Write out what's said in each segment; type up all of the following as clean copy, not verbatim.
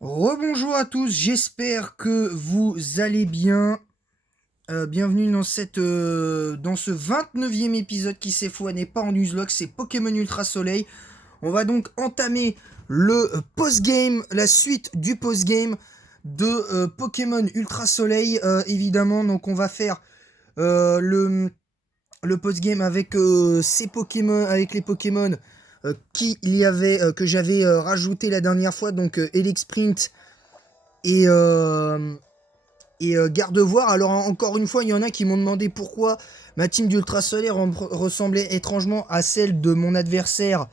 Rebonjour à tous, j'espère que vous allez bien. Bienvenue dans ce 29e épisode qui cette fois n'est pas en Nuzlocke, c'est Pokémon Ultra Soleil. On va donc entamer le post-game, la suite du post-game de Pokémon Ultra Soleil, évidemment. Donc on va faire le post-game avec ces Pokémon, avec les Pokémon que j'avais rajouté la dernière fois, donc Elexprint et, Gardevoir. Alors encore une fois, il y en a qui m'ont demandé pourquoi ma team d'Ultra Solaire ressemblait étrangement à celle de mon adversaire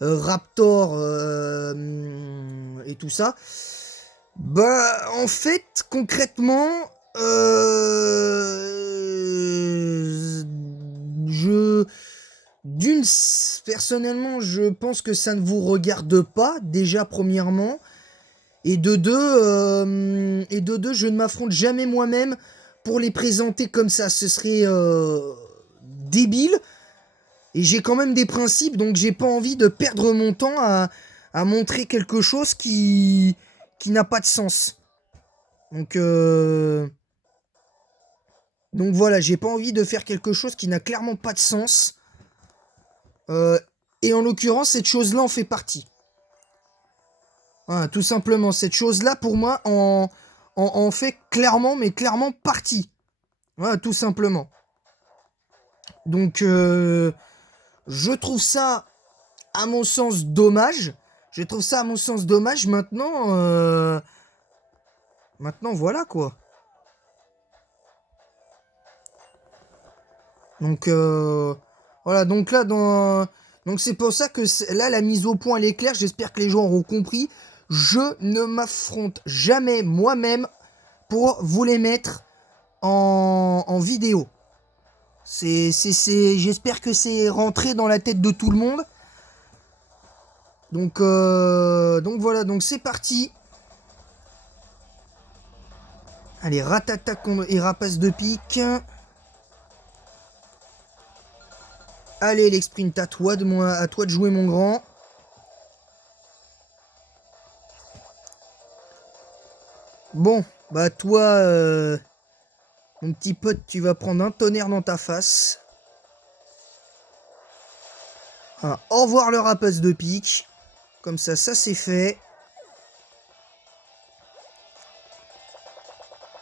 Raptor et tout ça. Bah en fait, concrètement, je d'une personnellement, je pense que ça ne vous regarde pas déjà premièrement. Et de deux, je ne m'affronte jamais moi-même pour les présenter comme ça. Ce serait débile. Et j'ai quand même des principes, donc j'ai pas envie de perdre mon temps à montrer quelque chose qui n'a pas de sens. Donc, donc voilà, j'ai pas envie de faire quelque chose qui n'a clairement pas de sens. Euh, et en l'occurrence, cette chose-là en fait partie. Voilà, tout simplement, cette chose-là, pour moi, en fait clairement, mais clairement partie. Voilà, tout simplement. Donc, je trouve ça, à mon sens, dommage. Je trouve ça, à mon sens, dommage. Maintenant, voilà, quoi. Donc, voilà, donc là, donc c'est pour ça que là, la mise au point, elle est claire. J'espère que les gens auront compris. Je ne m'affronte jamais moi-même pour vous les mettre en vidéo. J'espère que c'est rentré dans la tête de tout le monde. Donc voilà, donc c'est parti. Allez, ratata et rapace de pique. Allez, l'exprint, à toi de jouer mon grand. Bon, bah toi, mon petit pote, tu vas prendre un tonnerre dans ta face. Ah, au revoir le rapace de pique. Comme ça c'est fait.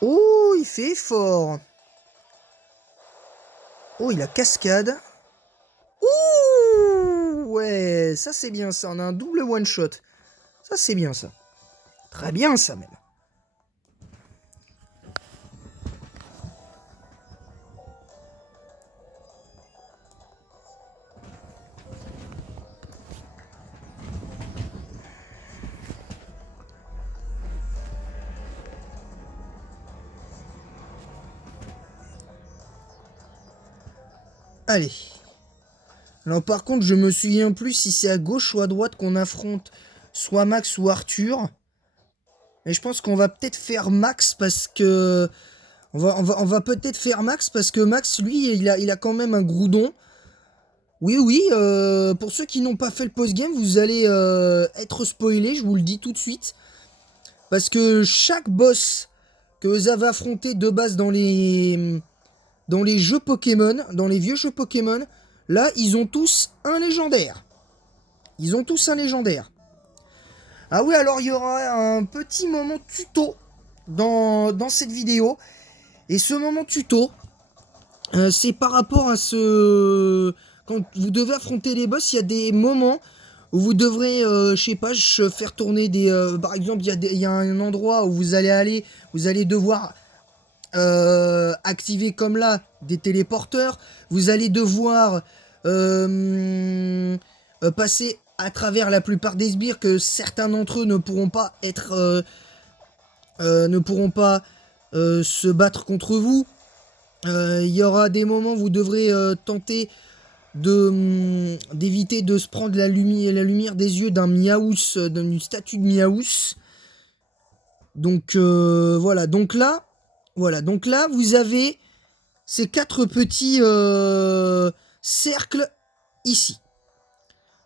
Oh, il fait fort. Oh, il a cascade. Ouh, ouais, ça c'est bien ça. On a un double one shot. Ça c'est bien ça. Très bien ça même. Allez. Alors par contre, je me souviens plus si c'est à gauche ou à droite qu'on affronte soit Max ou Arthur. Mais je pense qu'on va peut-être faire Max parce que... On va peut-être faire Max parce que Max, lui, il a quand même un groudon. Oui, oui, pour ceux qui n'ont pas fait le post-game, vous allez être spoilés, je vous le dis tout de suite. Parce que chaque boss que vous avez affronté de base dans les jeux Pokémon, dans les vieux jeux Pokémon, là, ils ont tous un légendaire. Ils ont tous un légendaire. Ah oui, alors il y aura un petit moment tuto dans cette vidéo. Et ce moment tuto, c'est par rapport à ce... Quand vous devez affronter les boss, il y a des moments où vous devrez, je sais pas, faire tourner des... par exemple, il y a un endroit où vous allez devoir activer comme là des téléporteurs. Vous allez devoir passer à travers la plupart des sbires que certains d'entre eux ne pourront pas être... ne pourront pas se battre contre vous. Il y aura des moments où vous devrez tenter d'éviter de se prendre la lumière des yeux d'un Miaous, d'une statue de Miaous. Donc voilà, donc là, vous avez ces 4 petits cercles ici.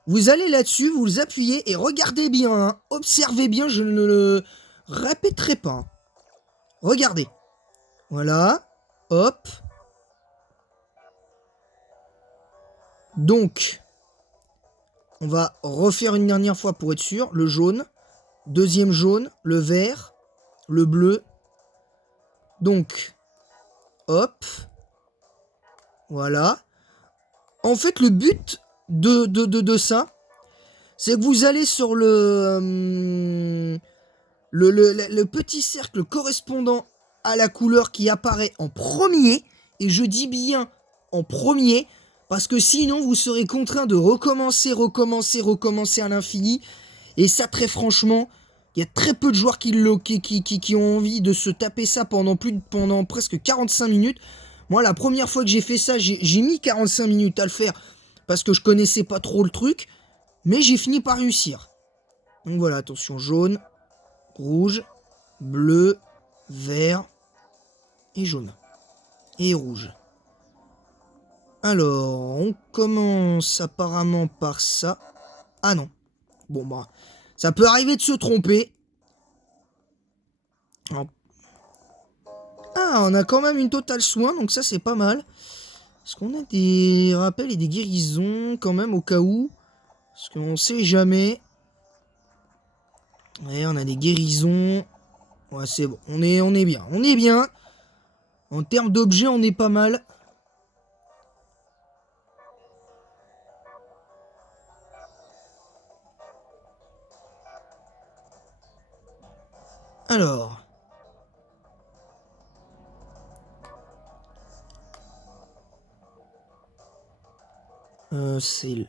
Vous allez là-dessus, vous les appuyez et regardez bien, hein. Observez bien, je ne le répéterai pas. Hein. Regardez. Voilà. Hop. Donc, on va refaire une dernière fois pour être sûr. Le jaune. Deuxième jaune. Le vert. Le bleu. Donc, hop. Voilà. En fait, le but de ça, c'est que vous allez sur le petit cercle correspondant à la couleur qui apparaît en premier, et je dis bien en premier, parce que sinon vous serez contraint de recommencer à l'infini, et ça très franchement, il y a très peu de joueurs qui ont envie de se taper ça pendant presque 45 minutes. Moi la première fois que j'ai fait ça, j'ai mis 45 minutes à le faire, parce que je connaissais pas trop le truc, mais j'ai fini par réussir. Donc voilà, attention, jaune, rouge, bleu, vert et jaune. Et rouge. Alors, on commence apparemment par ça. Ah non. Bon bah, ça peut arriver de se tromper. Ah, on a quand même une totale soin, donc ça c'est pas mal. Est-ce qu'on a des rappels et des guérisons quand même au cas où? Parce qu'on sait jamais. Ouais, on a des guérisons. Ouais, c'est bon. On est bien. On est bien. En termes d'objets, on est pas mal. Alors. C'est...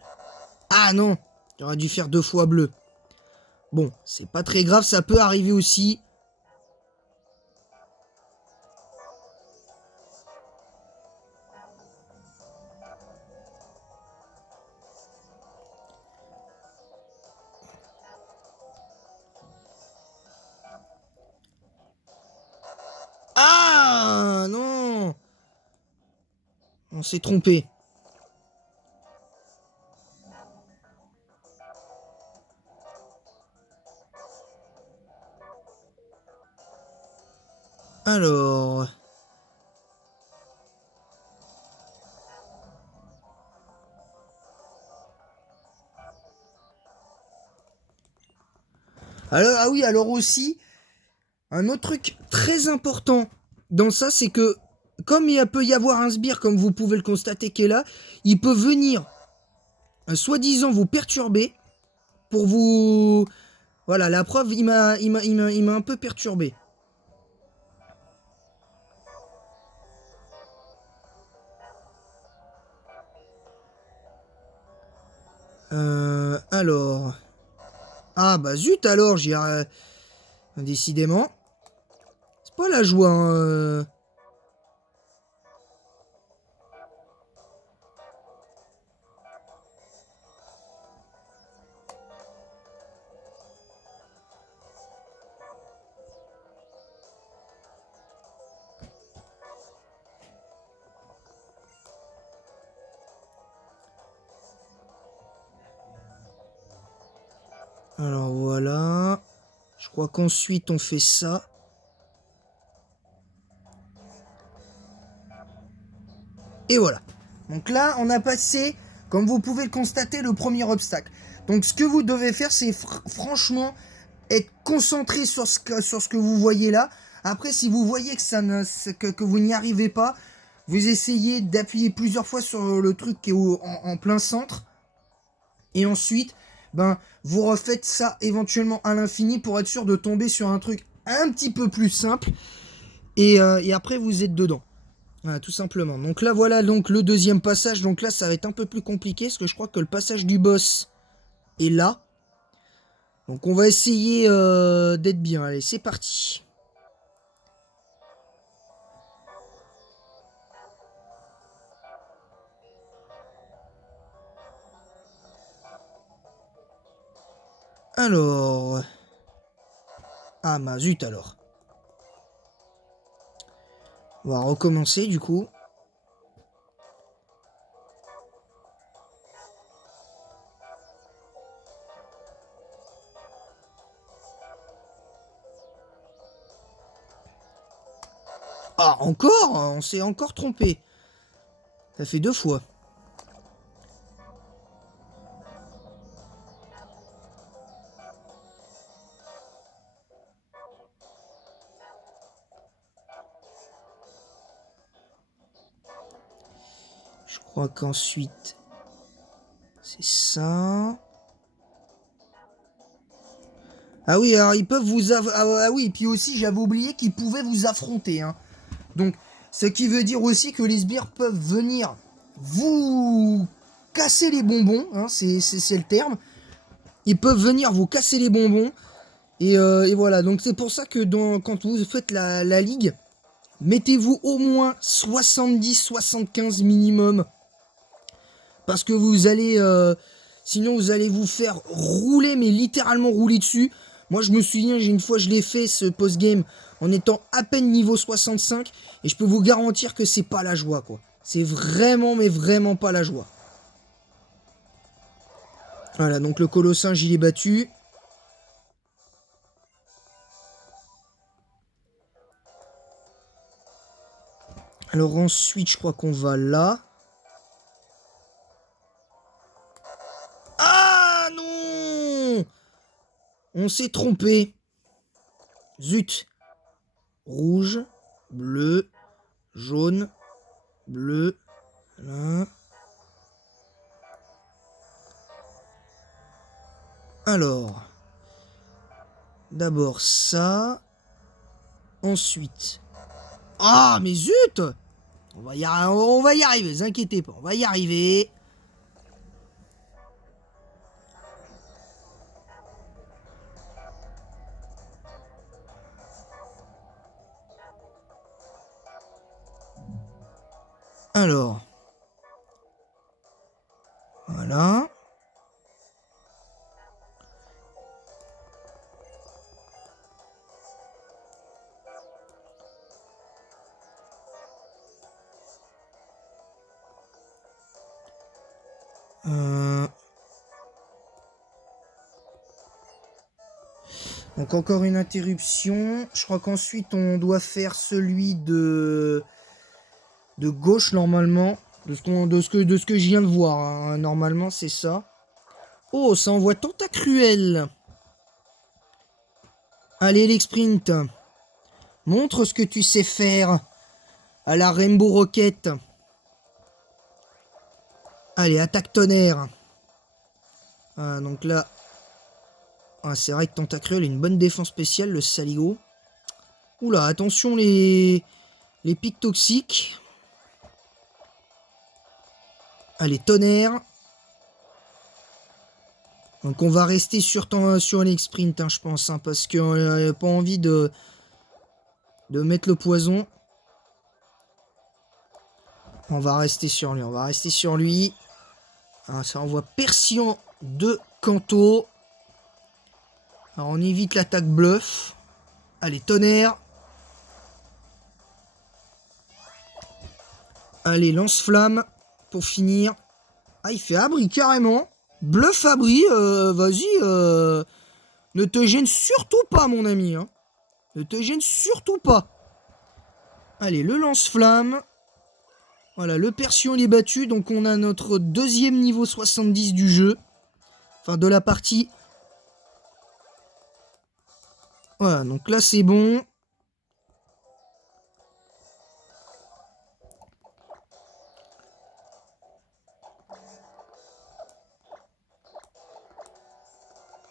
Ah non! J'aurais dû faire 2 fois bleu. Bon, c'est pas très grave, ça peut arriver aussi. Ah non! On s'est trompé. Alors... Alors, ah oui, alors aussi, un autre truc très important dans ça, c'est que comme il peut y avoir un sbire, comme vous pouvez le constater qui est là, il peut venir, soi-disant, vous perturber pour vous... Voilà, la preuve, il m'a un peu perturbé. Alors... Ah bah zut alors, j'y ai... Décidément. C'est pas la joie, hein, Alors voilà. Je crois qu'ensuite on fait ça. Et voilà. Donc là, on a passé, comme vous pouvez le constater, le premier obstacle. Donc ce que vous devez faire, c'est franchement être concentré sur ce que vous voyez là. Après, si vous voyez que vous n'y arrivez pas, vous essayez d'appuyer plusieurs fois sur le truc qui est en plein centre. Et ensuite, ben, vous refaites ça éventuellement à l'infini pour être sûr de tomber sur un truc un petit peu plus simple. Et après, vous êtes dedans. Voilà, tout simplement. Donc là, voilà donc le deuxième passage. Donc là, ça va être un peu plus compliqué parce que je crois que le passage du boss est là. Donc on va essayer d'être bien. Allez, c'est parti. Alors... Ah, bah zut alors. On va recommencer du coup. Ah, encore? On s'est encore trompé. Ça fait 2 fois. Je crois qu'ensuite, c'est ça. Ah oui, alors ils peuvent vous... Ah oui, et puis aussi, j'avais oublié qu'ils pouvaient vous affronter. Hein. Donc, ce qui veut dire aussi que les sbires peuvent venir vous casser les bonbons. Hein, c'est le terme. Ils peuvent venir vous casser les bonbons. Et voilà, donc c'est pour ça que quand vous faites la ligue, mettez-vous au moins 70-75 minimum. Parce que vous allez... sinon, vous allez vous faire rouler, mais littéralement rouler dessus. Moi, je me souviens, une fois, je l'ai fait, ce post-game, en étant à peine niveau 65. Et je peux vous garantir que c'est pas la joie, quoi. C'est vraiment, mais vraiment pas la joie. Voilà, donc le colossinge, il est battu. Alors ensuite, je crois qu'on va là. Ah non! On s'est trompé. Zut. Rouge, bleu, jaune, bleu. Là. Alors. D'abord ça. Ensuite. Ah, mais zut! On va y arriver, vous inquiétez pas, on va y arriver. Alors. Voilà. Donc encore une interruption. Je crois qu'ensuite on doit faire celui de gauche normalement. De ce que je viens de voir. Hein. Normalement c'est ça. Oh, ça envoie Tentacruel. Allez, l'exprint. Montre ce que tu sais faire. À la Rainbow Rocket. Allez, attaque tonnerre. Ah, donc là... Ah, c'est vrai que Tentacruel a une bonne défense spéciale, le saligo. Oula, attention les pics toxiques. Allez, tonnerre. Donc on va rester sur les sprint, hein, je pense, hein, parce qu'on n'a pas envie de mettre le poison. On va rester sur lui, Ah, ça envoie Persian de Kanto. Alors on évite l'attaque bluff. Allez, tonnerre. Allez, lance-flamme pour finir. Ah, il fait abri carrément. Bluff abri, vas-y. Ne te gêne surtout pas, mon ami. Hein. Ne te gêne surtout pas. Allez, le lance-flamme. Voilà, le Persion il est battu. Donc on a notre deuxième niveau 70 du jeu. Enfin, de la partie. Voilà, donc là c'est bon.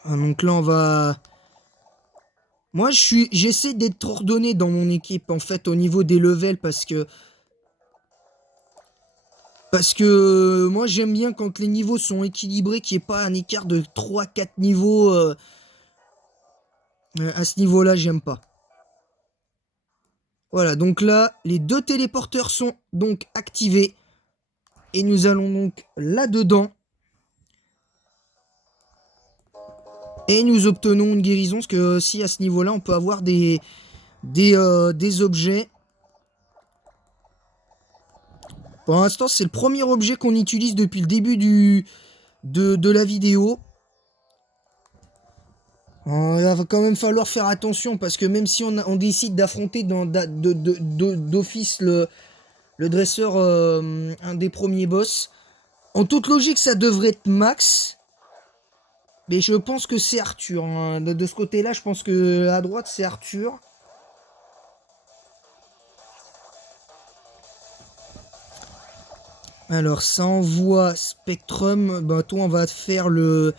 Ah, donc là on va... Moi j'essaie d'être ordonné dans mon équipe en fait au niveau des levels parce que moi j'aime bien quand les niveaux sont équilibrés, qu'il n'y ait pas un écart de 3-4 niveaux. À ce niveau-là, j'aime pas. Voilà, donc là, les 2 téléporteurs sont donc activés. Et nous allons donc là-dedans. Et nous obtenons une guérison, parce que si à ce niveau-là, on peut avoir des objets. Pour l'instant, c'est le premier objet qu'on utilise depuis le début de la vidéo. Il va quand même falloir faire attention parce que même si on décide d'affronter d'office le dresseur, un des premiers boss, en toute logique ça devrait être Max, mais je pense que c'est Arthur. Hein. De ce côté-là, je pense que à droite c'est Arthur. Alors ça envoie Spectrum. Bah toi on va faire le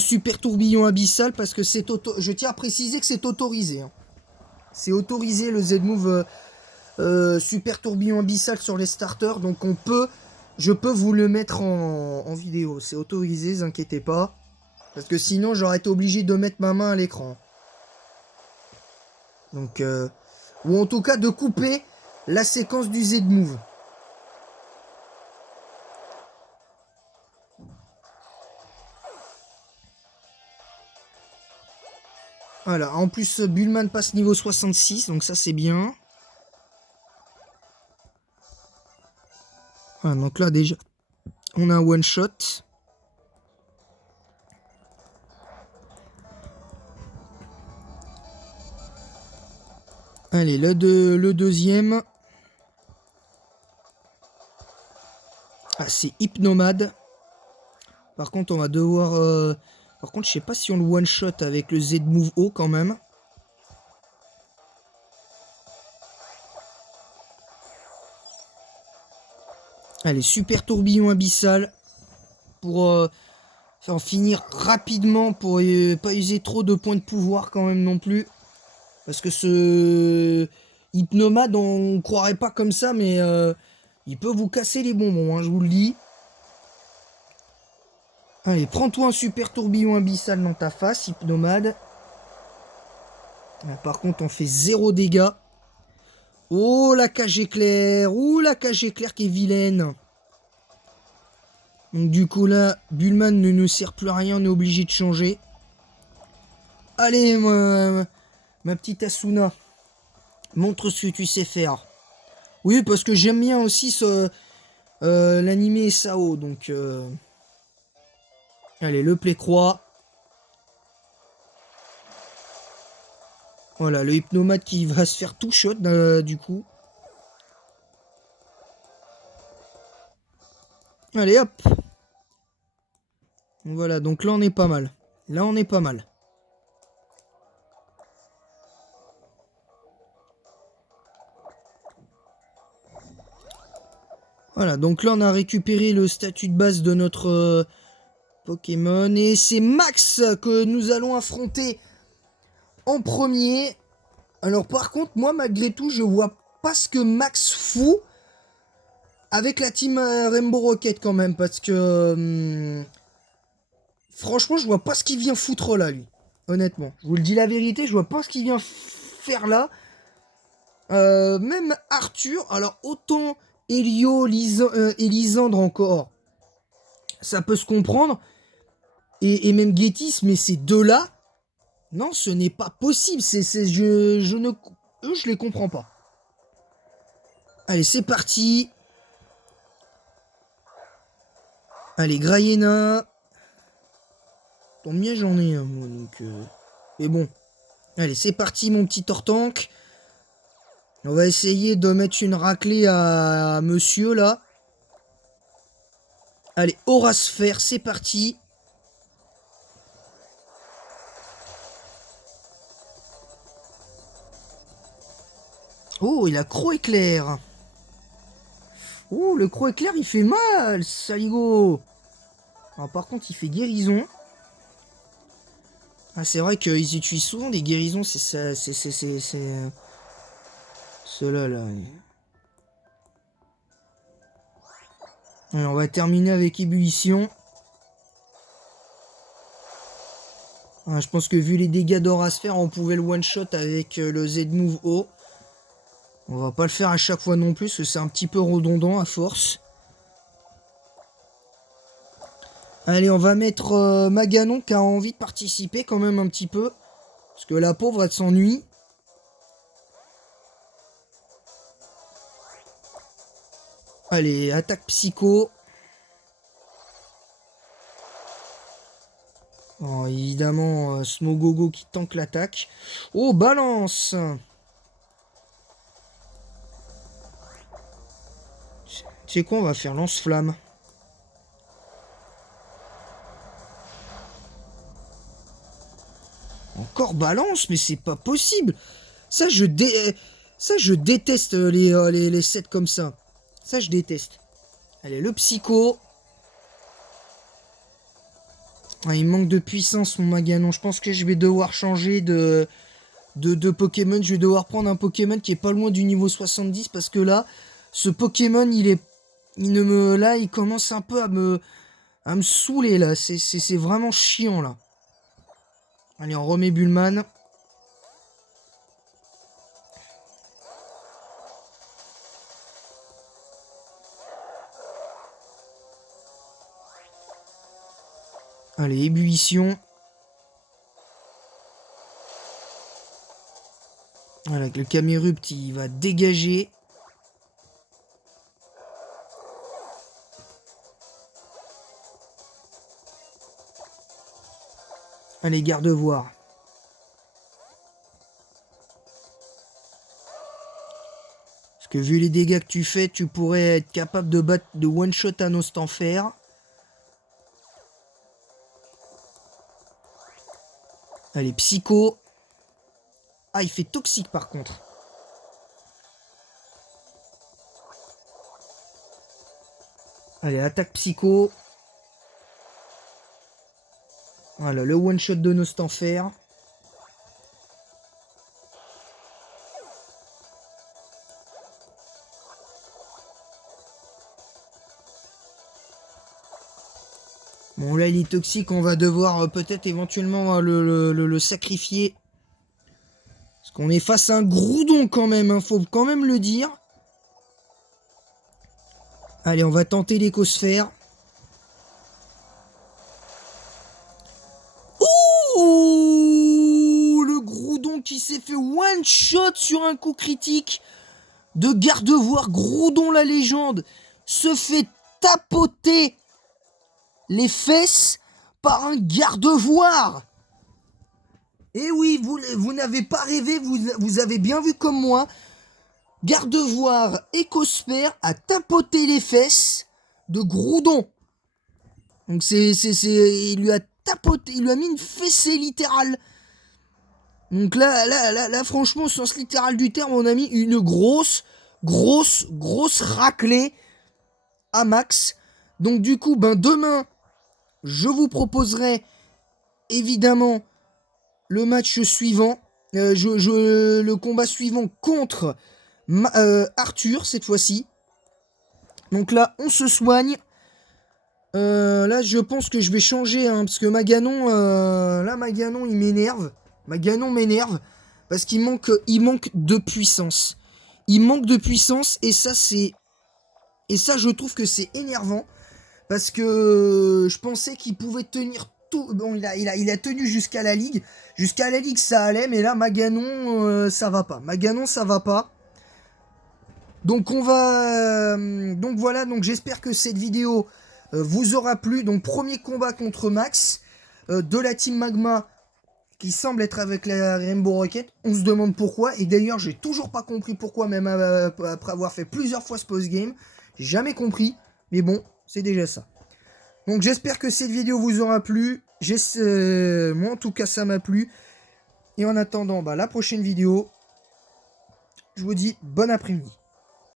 super tourbillon abyssal parce que c'est je tiens à préciser que c'est autorisé. Hein. C'est autorisé le Z-Move super tourbillon abyssal sur les starters. Donc je peux vous le mettre en vidéo. C'est autorisé, vous inquiétez pas. Parce que sinon j'aurais été obligé de mettre ma main à l'écran. Donc ou en tout cas de couper la séquence du Z-Move. Voilà, en plus Bulman passe niveau 66, donc ça c'est bien. Voilà, donc là déjà, on a un one shot. Allez, le deuxième. Ah, c'est Hypnomade. Par contre, on va devoir... Par contre, je sais pas si on le one shot avec le Z-Move haut quand même. Allez, super tourbillon abyssal. Pour en finir rapidement. Pour pas user trop de points de pouvoir quand même non plus. Parce que ce Hypnomade, on croirait pas comme ça, mais il peut vous casser les bonbons, hein, je vous le dis. Allez, prends-toi un super tourbillon abyssal dans ta face, Hypnomade. Par contre, on fait 0 dégâts. Oh, la cage éclair. Ouh, la cage éclair qui est vilaine. Donc du coup là, Bulman ne nous sert plus à rien, on est obligé de changer. Allez, ma petite Asuna. Montre ce que tu sais faire. Oui, parce que j'aime bien aussi l'animé Sao. Donc, allez, le play croix. Voilà, le Hypnomade qui va se faire tout shot du coup. Allez, hop. Voilà, donc là on est pas mal. Là on est pas mal. Voilà, donc là on a récupéré le statut de base de notre Pokémon. Et c'est Max que nous allons affronter en premier. Alors par contre, moi malgré tout, je vois pas ce que Max fout avec la team Rainbow Rocket quand même. Parce que franchement, je vois pas ce qu'il vient foutre là, lui. Honnêtement, je vous le dis la vérité, je vois pas ce qu'il vient faire là. Même Arthur, alors autant Elio, Elisandre encore, ça peut se comprendre. Et même Getis, mais ces deux-là, non, ce n'est pas possible. Je les comprends pas. Allez, c'est parti. Allez, Grayena. Tant bien, j'en ai un, moi, donc... Mais bon. Allez, c'est parti, mon petit Tortank. On va essayer de mettre une raclée à monsieur, là. Allez, Aura Sphère, c'est parti. Oh, il a Croc Éclair. Oh, le Croc Éclair, il fait mal, saligo. Alors, par contre, il fait guérison. Ah, c'est vrai qu'ils utilisent souvent des guérisons, c'est ça, c'est... Ceux-là, là. Alors, on va terminer avec ébullition. Ah, je pense que vu les dégâts d'Aura Sphère, on pouvait le one-shot avec le Z-Move haut. On va pas le faire à chaque fois non plus, parce que c'est un petit peu redondant à force. Allez, on va mettre Maganon qui a envie de participer quand même un petit peu. Parce que la pauvre, elle s'ennuie. Allez, attaque psycho. Oh, évidemment, Smogogo qui tank l'attaque. Oh, balance! Tu sais quoi, on va faire lance-flamme. Encore balance, mais c'est pas possible. Ça, je déteste les sets comme ça. Ça, je déteste. Allez, le psycho. Ah, il manque de puissance, mon Maganon. Je pense que je vais devoir changer de Pokémon. Je vais devoir prendre un Pokémon qui est pas loin du niveau 70 parce que là, ce Pokémon, là, il commence un peu à me saouler, là. C'est vraiment chiant, là. Allez, on remet Bulman. Allez, ébullition. Voilà, le Camerupt, il va dégager. Allez, garde-voir. Parce que vu les dégâts que tu fais, tu pourrais être capable de battre de one-shot un Ostenfer. Allez, psycho. Ah, il fait toxique par contre. Allez, attaque psycho. Voilà, le one-shot de Nostanfer. Bon, là, il est toxique. On va devoir peut-être éventuellement le sacrifier. Parce qu'on est face à un Groudon quand même. Hein, faut quand même le dire. Allez, on va tenter l'écosphère. Ouh, le Groudon qui s'est fait one shot sur un coup critique de Gardevoir. Groudon la légende se fait tapoter les fesses par un Gardevoir. Et oui, vous n'avez pas rêvé, vous avez bien vu comme moi. Gardevoir Écosphère a tapoté les fesses de Groudon. Donc il lui a tapoté, il lui a mis une fessée littérale. Donc là, franchement, au sens littéral du terme, on a mis une grosse raclée à Max. Donc du coup, demain, je vous proposerai évidemment le match suivant, le combat suivant contre Arthur cette fois-ci. Donc là, on se soigne. Là, je pense que je vais changer, hein, parce que Maganon, Maganon, il m'énerve. Maganon m'énerve parce qu'il manque de puissance. Il manque de puissance et ça, je trouve que c'est énervant parce que je pensais qu'il pouvait tenir tout. Bon, il a tenu jusqu'à la ligue. Jusqu'à la ligue, ça allait, mais là, Maganon, ça va pas. Maganon, ça va pas. Donc donc voilà, donc j'espère que cette vidéo vous aura plu. Donc premier combat contre Max de la team Magma qui semble être avec la Rainbow Rocket. On se demande pourquoi. Et d'ailleurs, j'ai toujours pas compris pourquoi, même après avoir fait plusieurs fois ce post-game. J'ai jamais compris. Mais bon, c'est déjà ça. Donc j'espère que cette vidéo vous aura plu. Moi en tout cas, ça m'a plu. Et en attendant la prochaine vidéo, je vous dis bon après-midi.